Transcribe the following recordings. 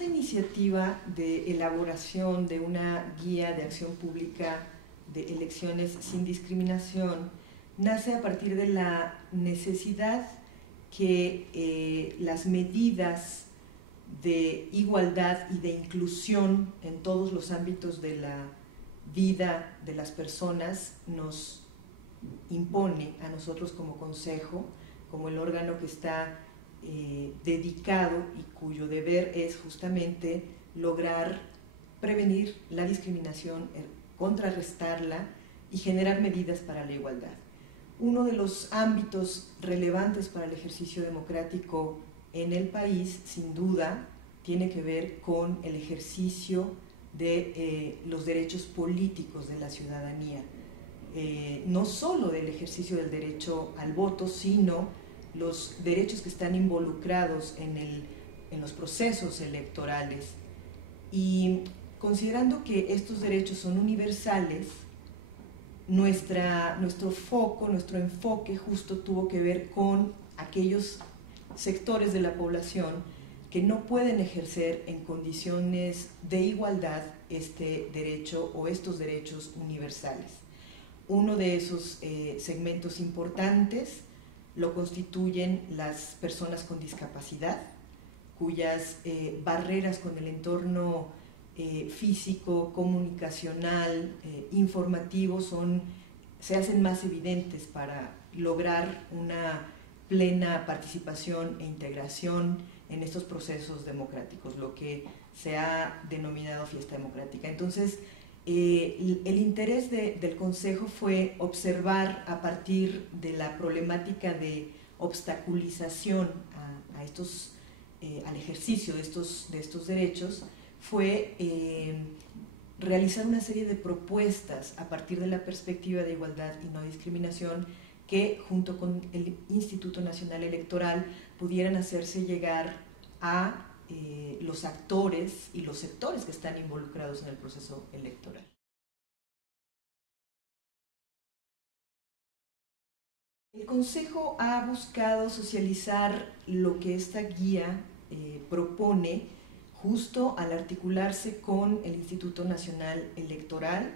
Esta iniciativa de elaboración de una guía de acción pública de elecciones sin discriminación nace a partir de la necesidad que las medidas de igualdad y de inclusión en todos los ámbitos de la vida de las personas nos impone a nosotros como consejo, como el órgano que está dedicado y cuyo deber es justamente lograr prevenir la discriminación, contrarrestarla y generar medidas para la igualdad. Uno de los ámbitos relevantes para el ejercicio democrático en el país, sin duda, tiene que ver con el ejercicio de los derechos políticos de la ciudadanía. No solo del ejercicio del derecho al voto, sino los derechos que están involucrados en los procesos electorales. Y considerando que estos derechos son universales, nuestro foco, nuestro enfoque justo tuvo que ver con aquellos sectores de la población que no pueden ejercer en condiciones de igualdad este derecho o estos derechos universales. Uno de esos segmentos importantes lo constituyen las personas con discapacidad, cuyas barreras con el entorno físico, comunicacional, informativo se hacen más evidentes para lograr una plena participación e integración en estos procesos democráticos, lo que se ha denominado fiesta democrática. Entonces, el interés del Consejo fue observar a partir de la problemática de obstaculización al ejercicio de estos derechos, fue realizar una serie de propuestas a partir de la perspectiva de igualdad y no discriminación que junto con el Instituto Nacional Electoral pudieran hacerse llegar a los actores y los sectores que están involucrados en el proceso electoral. El Consejo ha buscado socializar lo que esta guía propone justo al articularse con el Instituto Nacional Electoral,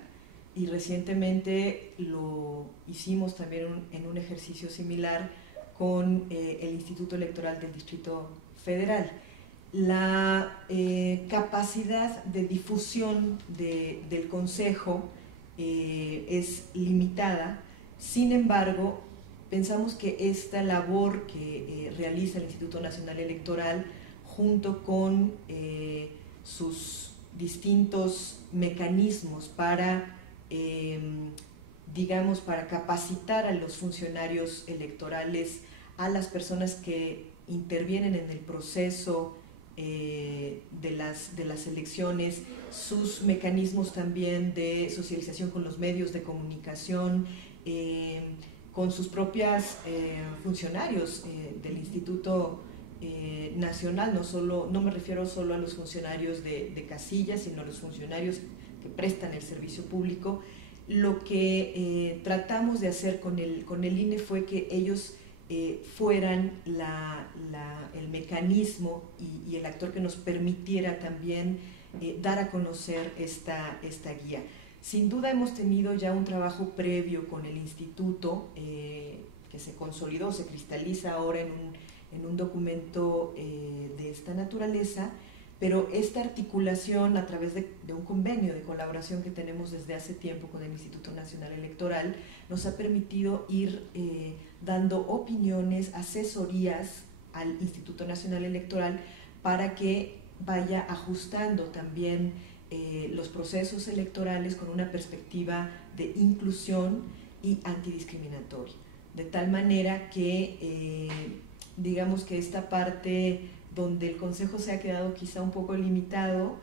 y recientemente lo hicimos también en un ejercicio similar con el Instituto Electoral del Distrito Federal. La capacidad de difusión del Consejo es limitada, sin embargo, pensamos que esta labor que realiza el Instituto Nacional Electoral junto con sus distintos mecanismos para para capacitar a los funcionarios electorales, a las personas que intervienen en el proceso de las elecciones, sus mecanismos también de socialización con los medios de comunicación, con sus propios funcionarios del Instituto Nacional, no me refiero solo a los funcionarios de casilla, sino a los funcionarios que prestan el servicio público. Lo que tratamos de hacer con el INE fue que ellos fueran el mecanismo y el actor que nos permitiera también dar a conocer esta guía. Sin duda hemos tenido ya un trabajo previo con el instituto que se consolidó, se cristaliza ahora en un documento de esta naturaleza, pero esta articulación a través de un convenio de colaboración que tenemos desde hace tiempo con el Instituto Nacional Electoral nos ha permitido ir dando opiniones, asesorías al Instituto Nacional Electoral para que vaya ajustando también los procesos electorales con una perspectiva de inclusión y antidiscriminatoria, de tal manera que digamos que esta parte donde el Consejo se ha quedado quizá un poco limitado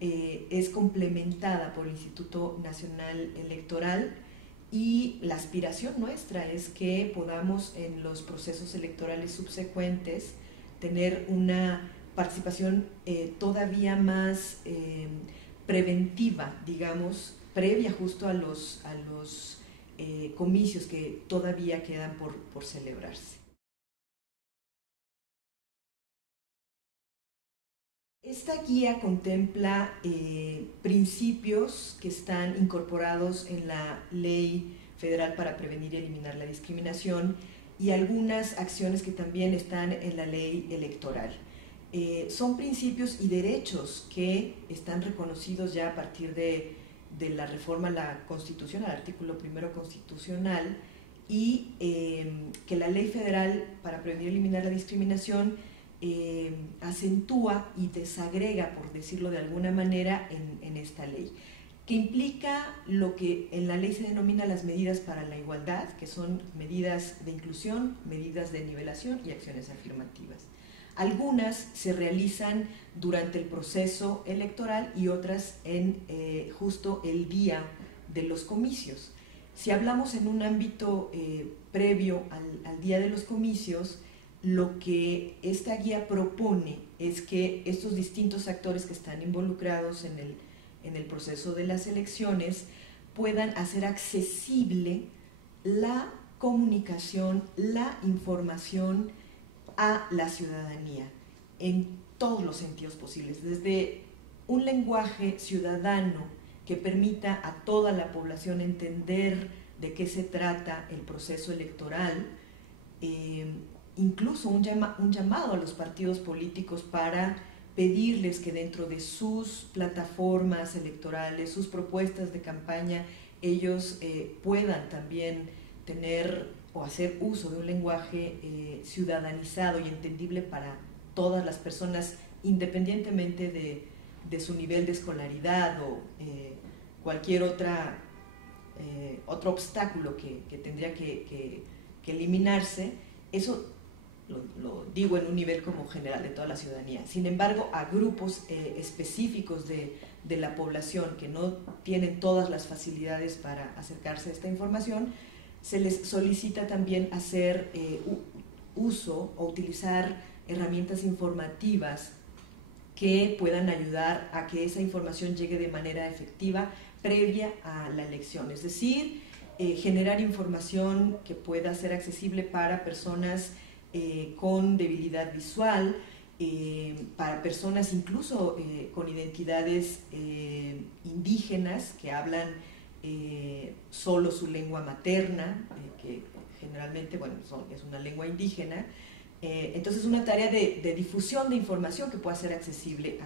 es complementada por el Instituto Nacional Electoral, y la aspiración nuestra es que podamos en los procesos electorales subsecuentes tener una participación todavía más preventiva, digamos, previa justo a los comicios que todavía quedan por celebrarse. Esta guía contempla principios que están incorporados en la Ley Federal para Prevenir y Eliminar la Discriminación y algunas acciones que también están en la ley electoral. Son principios y derechos que están reconocidos ya a partir de la reforma a la Constitución, al artículo primero constitucional, y que la Ley Federal para Prevenir y Eliminar la Discriminación acentúa y desagrega, por decirlo de alguna manera, en esta ley, que implica lo que en la ley se denomina las medidas para la igualdad, que son medidas de inclusión, medidas de nivelación y acciones afirmativas. Algunas se realizan durante el proceso electoral y otras en justo el día de los comicios. Si hablamos en un ámbito previo al día de los comicios, lo que esta guía propone es que estos distintos actores que están involucrados en el proceso de las elecciones puedan hacer accesible la comunicación, la información a la ciudadanía en todos los sentidos posibles, desde un lenguaje ciudadano que permita a toda la población entender de qué se trata el proceso electoral, incluso un llamado a los partidos políticos para pedirles que dentro de sus plataformas electorales, sus propuestas de campaña, ellos puedan también tener o hacer uso de un lenguaje ciudadanizado y entendible para todas las personas, independientemente de su nivel de escolaridad o cualquier otro obstáculo que tendría que eliminarse. Eso lo digo en un nivel como general de toda la ciudadanía. Sin embargo, a grupos específicos de la población que no tienen todas las facilidades para acercarse a esta información, se les solicita también hacer uso o utilizar herramientas informativas que puedan ayudar a que esa información llegue de manera efectiva previa a la elección. Es decir, generar información que pueda ser accesible para personas con debilidad visual, para personas incluso con identidades indígenas que hablan solo su lengua materna, que generalmente es una lengua indígena. Entonces, una tarea de difusión de información que pueda ser accesible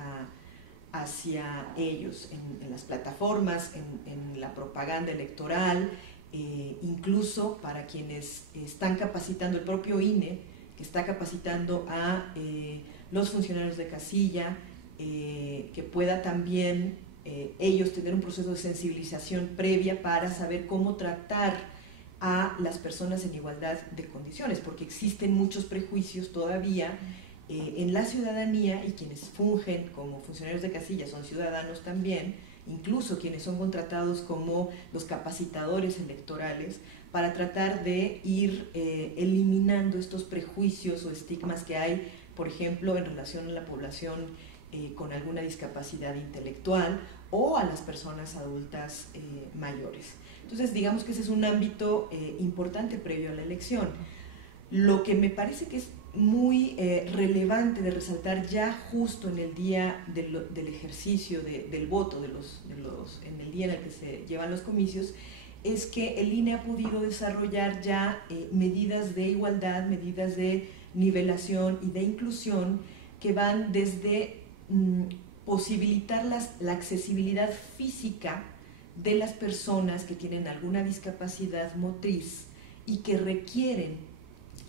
hacia ellos en las plataformas, en la propaganda electoral, incluso para quienes están capacitando, el propio INE, que está capacitando a los funcionarios de casilla, que pueda también ellos tener un proceso de sensibilización previa para saber cómo tratar a las personas en igualdad de condiciones, porque existen muchos prejuicios todavía en la ciudadanía, y quienes fungen como funcionarios de casilla son ciudadanos también, incluso quienes son contratados como los capacitadores electorales, para tratar de ir eliminando estos prejuicios o estigmas que hay, por ejemplo, en relación a la población con alguna discapacidad intelectual o a las personas adultas mayores. Entonces, digamos que ese es un ámbito importante previo a la elección. Lo que me parece que es muy relevante de resaltar ya justo en el día del ejercicio del voto, en el día en el que se llevan los comicios, es que el INE ha podido desarrollar ya medidas de igualdad, medidas de nivelación y de inclusión que van desde posibilitar la accesibilidad física de las personas que tienen alguna discapacidad motriz y que requieren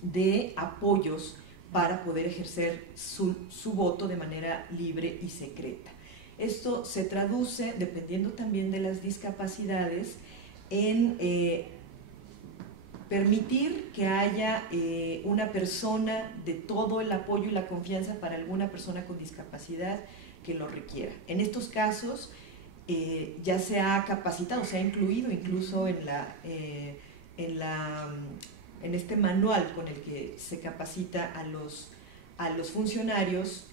de apoyos para poder ejercer su voto de manera libre y secreta. Esto se traduce, dependiendo también de las discapacidades, en permitir que haya una persona de todo el apoyo y la confianza para alguna persona con discapacidad que lo requiera. En estos casos ya se ha capacitado, se ha incluido incluso en este manual con el que se capacita a los funcionarios,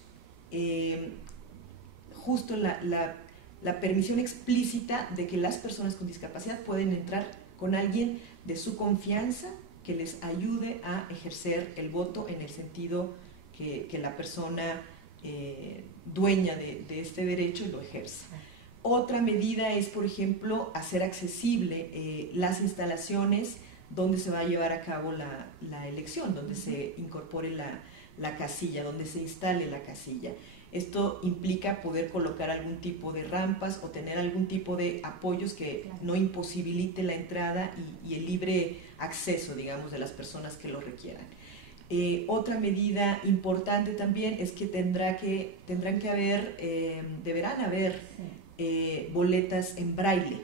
justo la permisión explícita de que las personas con discapacidad pueden entrar con alguien de su confianza que les ayude a ejercer el voto en el sentido que la persona dueña de este derecho y lo ejerza. Otra medida es, por ejemplo, hacer accesible las instalaciones donde se va a llevar a cabo la elección, donde se incorpore la casilla, donde se instale la casilla. Esto implica poder colocar algún tipo de rampas o tener algún tipo de apoyos que no imposibilite la entrada y el libre acceso, digamos, de las personas que lo requieran. Otra medida importante también es que deberán haber boletas en braille,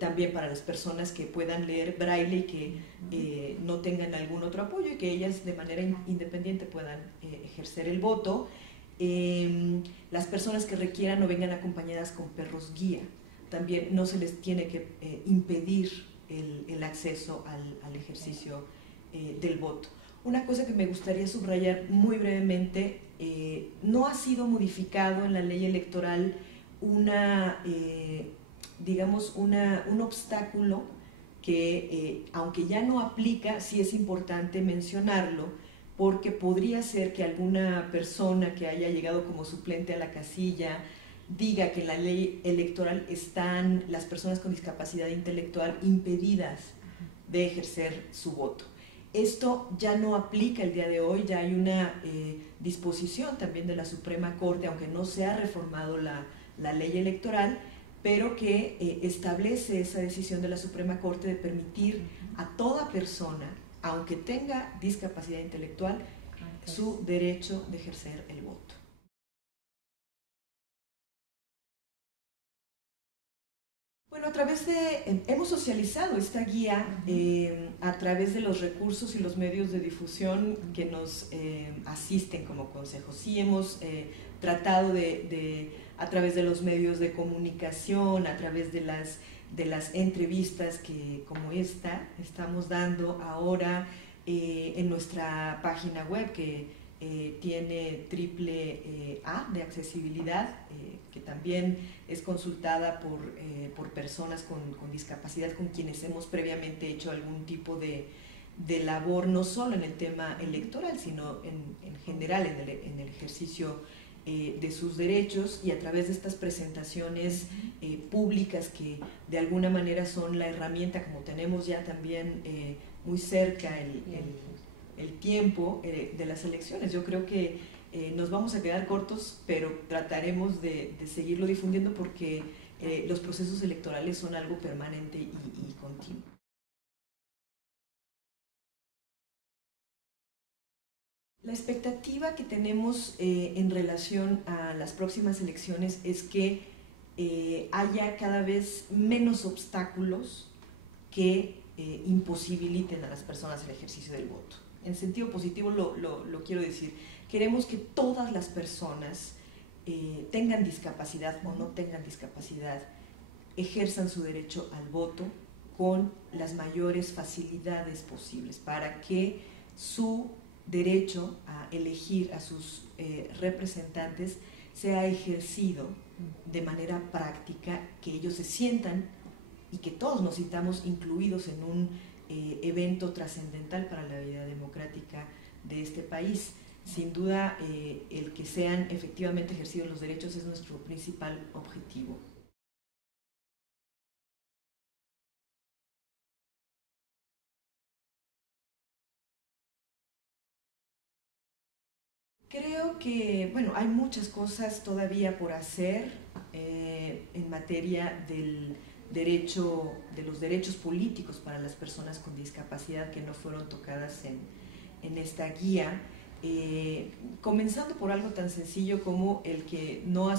también para las personas que puedan leer braille y que no tengan algún otro apoyo y que ellas de manera independiente puedan ejercer el voto. Las personas que requieran o vengan acompañadas con perros guía, también no se les tiene que impedir el acceso al ejercicio del voto. Una cosa que me gustaría subrayar muy brevemente, no ha sido modificado en la ley electoral digamos un obstáculo que aunque ya no aplica, sí es importante mencionarlo, porque podría ser que alguna persona que haya llegado como suplente a la casilla diga que en la ley electoral están las personas con discapacidad intelectual impedidas de ejercer su voto. Esto ya no aplica el día de hoy, ya hay una disposición también de la Suprema Corte, aunque no se ha reformado la ley electoral, pero que establece esa decisión de la Suprema Corte de permitir a toda persona, aunque tenga discapacidad intelectual, su derecho de ejercer el voto. Bueno, hemos socializado esta guía a través de los recursos y los medios de difusión que nos asisten como consejo. Sí hemos tratado a través de los medios de comunicación, a través de las entrevistas como esta estamos dando ahora en nuestra página web que tiene AAA de accesibilidad, que también es consultada por personas con discapacidad con quienes hemos previamente hecho algún tipo de labor, no solo en el tema electoral, sino en general en el ejercicio de sus derechos, y a través de estas presentaciones públicas que de alguna manera son la herramienta, como tenemos ya también muy cerca el tiempo de las elecciones. Yo creo que nos vamos a quedar cortos, pero trataremos de seguirlo difundiendo porque los procesos electorales son algo permanente y continuo. La expectativa que tenemos en relación a las próximas elecciones es que haya cada vez menos obstáculos que imposibiliten a las personas el ejercicio del voto. En sentido positivo lo quiero decir. Queremos que todas las personas, tengan discapacidad o no tengan discapacidad, ejerzan su derecho al voto con las mayores facilidades posibles para que su derecho a elegir a sus representantes sea ejercido de manera práctica, que ellos se sientan y que todos nos sintamos incluidos en un evento trascendental para la vida democrática de este país. Sin duda, el que sean efectivamente ejercidos los derechos es nuestro principal objetivo. Creo que, bueno, hay muchas cosas todavía por hacer en materia de los derechos políticos para las personas con discapacidad que no fueron tocadas en esta guía. Comenzando por algo tan sencillo como el que no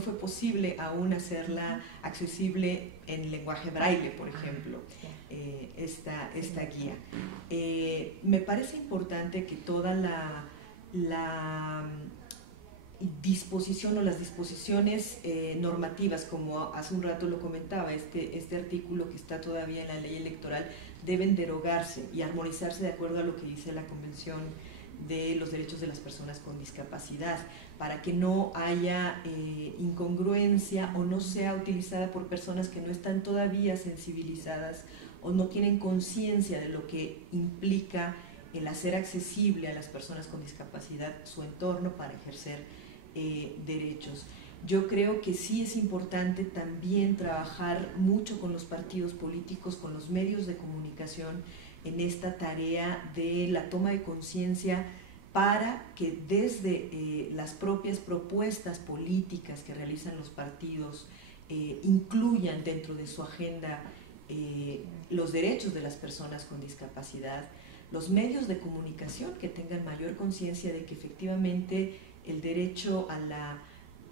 fue posible aún hacerla accesible en lenguaje braille, por ejemplo, esta guía. Me parece importante que toda la disposición o las disposiciones normativas, como hace un rato lo comentaba, este artículo que está todavía en la ley electoral, deben derogarse y armonizarse de acuerdo a lo que dice la Convención de los Derechos de las Personas con Discapacidad, para que no haya incongruencia o no sea utilizada por personas que no están todavía sensibilizadas o no tienen conciencia de lo que implica el hacer accesible a las personas con discapacidad su entorno para ejercer derechos. Yo creo que sí es importante también trabajar mucho con los partidos políticos, con los medios de comunicación en esta tarea de la toma de conciencia para que desde las propias propuestas políticas que realizan los partidos incluyan dentro de su agenda los derechos de las personas con discapacidad, los medios de comunicación que tengan mayor conciencia de que efectivamente el derecho a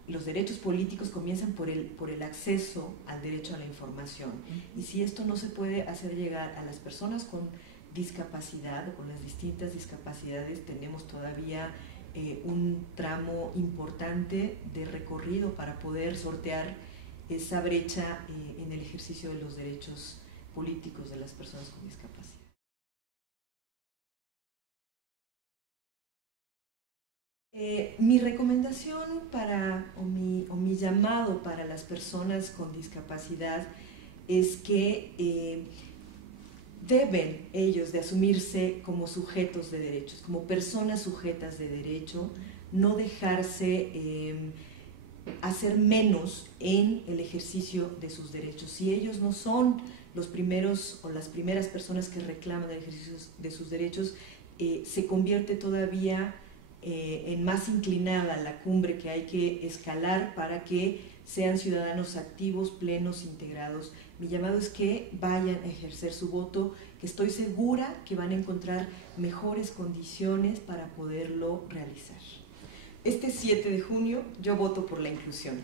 los derechos políticos comienzan por el acceso al derecho a la información. Y si esto no se puede hacer llegar a las personas con discapacidad o con las distintas discapacidades, tenemos todavía un tramo importante de recorrido para poder sortear esa brecha en el ejercicio de los derechos políticos de las personas con discapacidad. Mi recomendación o mi llamado para las personas con discapacidad es que deben ellos de asumirse como sujetos de derechos, como personas sujetas de derecho, no dejarse hacer menos en el ejercicio de sus derechos. Si ellos no son los primeros o las primeras personas que reclaman el ejercicio de sus derechos, se convierte todavía en más inclinada la cumbre que hay que escalar para que sean ciudadanos activos, plenos, integrados. Mi llamado es que vayan a ejercer su voto, que estoy segura que van a encontrar mejores condiciones para poderlo realizar. Este 7 de junio yo voto por la inclusión.